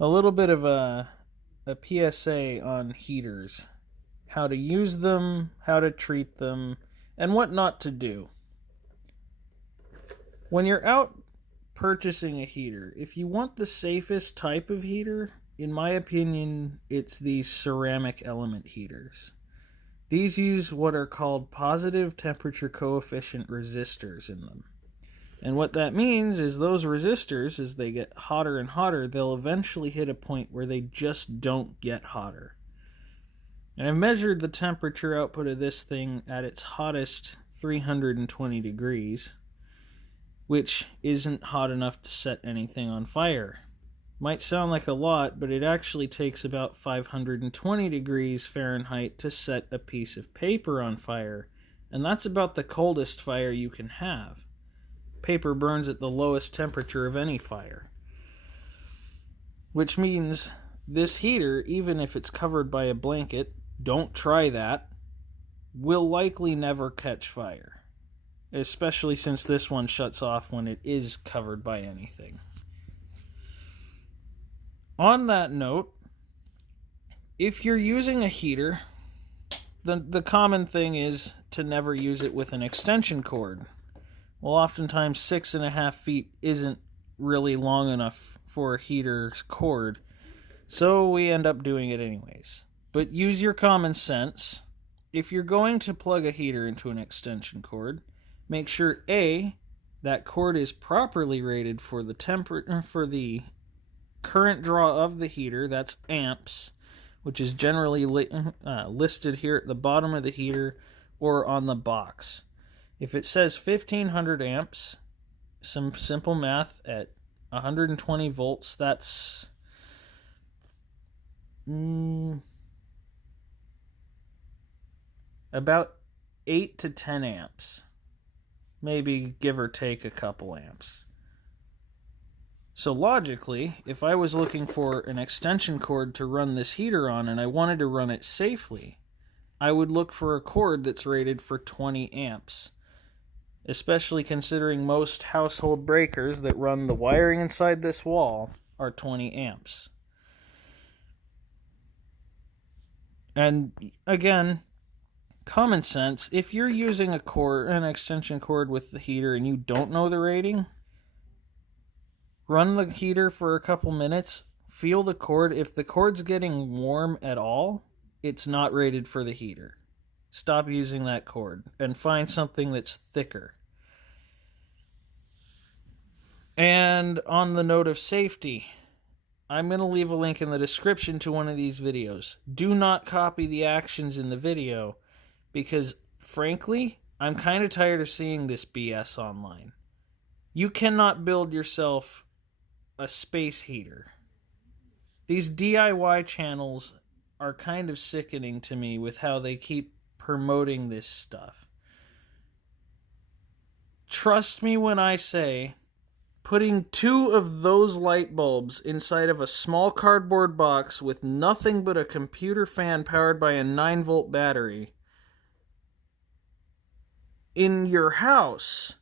a little bit of a PSA on heaters, how to use them, how to treat them, and what not to do. When you're out purchasing a heater, if you want the safest type of heater, in my opinion, it's these ceramic element heaters. These use what are called positive temperature coefficient resistors in them. And what that means is those resistors, as they get hotter and hotter, they'll eventually hit a point where they just don't get hotter. And I've measured the temperature output of this thing at its hottest 320 degrees, which isn't hot enough to set anything on fire. Might sound like a lot, but it actually takes about 520 degrees Fahrenheit to set a piece of paper on fire, and that's about the coldest fire you can have. Paper burns at the lowest temperature of any fire. Which means this heater, even if it's covered by a blanket, don't try that, will likely never catch fire. Especially since this one shuts off when it is covered by anything. On that note, if you're using a heater, the common thing is to never use it with an extension cord. Well, oftentimes 6.5 feet isn't really long enough for a heater's cord, so we end up doing it anyways. But use your common sense. If you're going to plug a heater into an extension cord, make sure A, that cord is properly rated for the current draw of the heater, that's amps, which is generally listed here at the bottom of the heater or on the box. If it says 1500 amps, some simple math at 120 volts, that's about 8 to 10 amps. Maybe give or take a couple amps. So logically, if I was looking for an extension cord to run this heater on and I wanted to run it safely, I would look for a cord that's rated for 20 amps. Especially considering most household breakers that run the wiring inside this wall are 20 amps. And again, common sense, if you're using an extension cord with the heater and you don't know the rating, run the heater for a couple minutes, feel the cord. If the cord's getting warm at all, it's not rated for the heater. Stop using that cord and find something that's thicker. And on the note of safety, I'm going to leave a link in the description to one of these videos. Do not copy the actions in the video because, frankly, I'm kind of tired of seeing this BS online. You cannot build yourself a space heater. These DIY channels are kind of sickening to me with how they keep promoting this stuff. Trust me when I say putting 2 of those light bulbs inside of a small cardboard box with nothing but a computer fan powered by a 9-volt battery in your house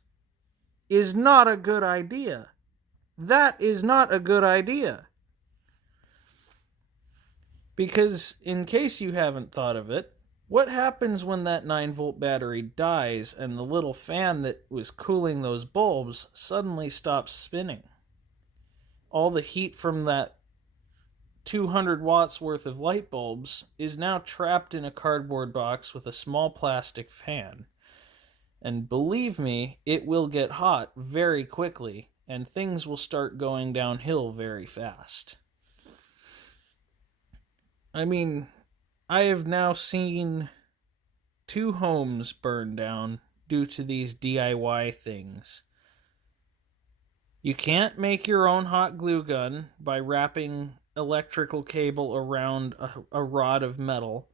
is not a good idea. That is not a good idea. Because, in case you haven't thought of it, what happens when that 9-volt battery dies and the little fan that was cooling those bulbs suddenly stops spinning? All the heat from that 200 watts worth of light bulbs is now trapped in a cardboard box with a small plastic fan. And believe me, it will get hot very quickly, and things will start going downhill very fast. I mean, I have now seen 2 homes burn down due to these DIY things. You can't make your own hot glue gun by wrapping electrical cable around a rod of metal,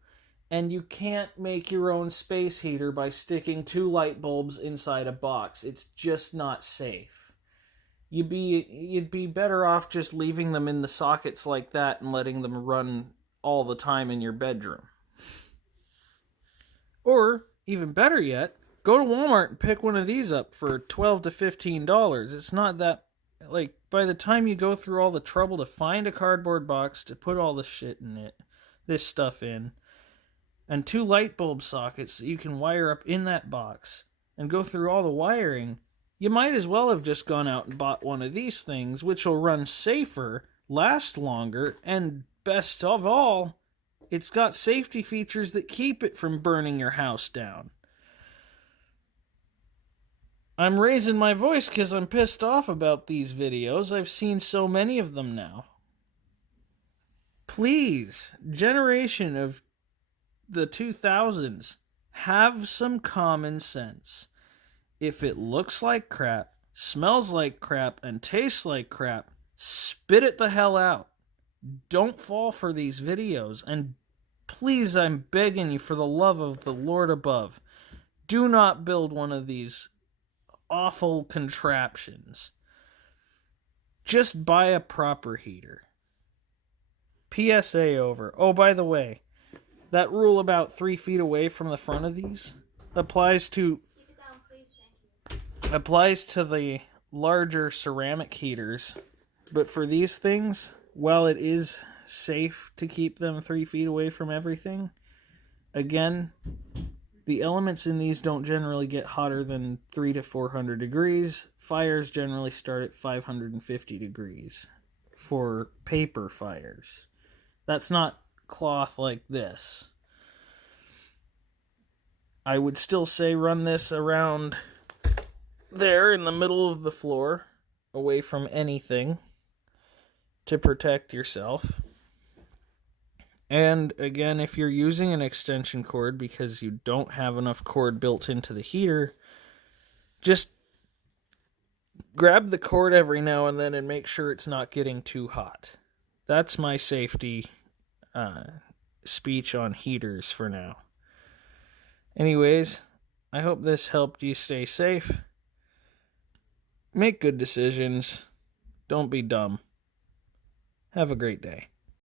and you can't make your own space heater by sticking 2 light bulbs inside a box. It's just not safe. You'd be better off just leaving them in the sockets like that and letting them run all the time in your bedroom. Or, even better yet, go to Walmart and pick one of these up for $12 to $15. It's not that like, by the time you go through all the trouble to find a cardboard box to put all the shit in it, this stuff in, and 2 light bulb sockets that you can wire up in that box, and go through all the wiring, you might as well have just gone out and bought one of these things, which will run safer, last longer, and best of all, it's got safety features that keep it from burning your house down. I'm raising my voice because I'm pissed off about these videos. I've seen so many of them now. Please, generation of the 2000s, have some common sense. If it looks like crap, smells like crap, and tastes like crap, spit it the hell out. Don't fall for these videos. And please, I'm begging you for the love of the Lord above, do not build one of these awful contraptions. Just buy a proper heater. PSA over. Oh, by the way, that rule about 3 feet away from the front of these applies to the larger ceramic heaters. But for these things, while it is safe to keep them 3 feet away from everything, again, the elements in these don't generally get hotter than 300 to 400 degrees. Fires generally start at 550 degrees for paper fires. That's not cloth like this. I would still say run this around there in the middle of the floor, away from anything, to protect yourself. And again, if you're using an extension cord because you don't have enough cord built into the heater, just grab the cord every now and then and make sure it's not getting too hot. That's my safety speech on heaters for now. Anyways, I hope this helped you stay safe. Make good decisions. Don't be dumb. Have a great day.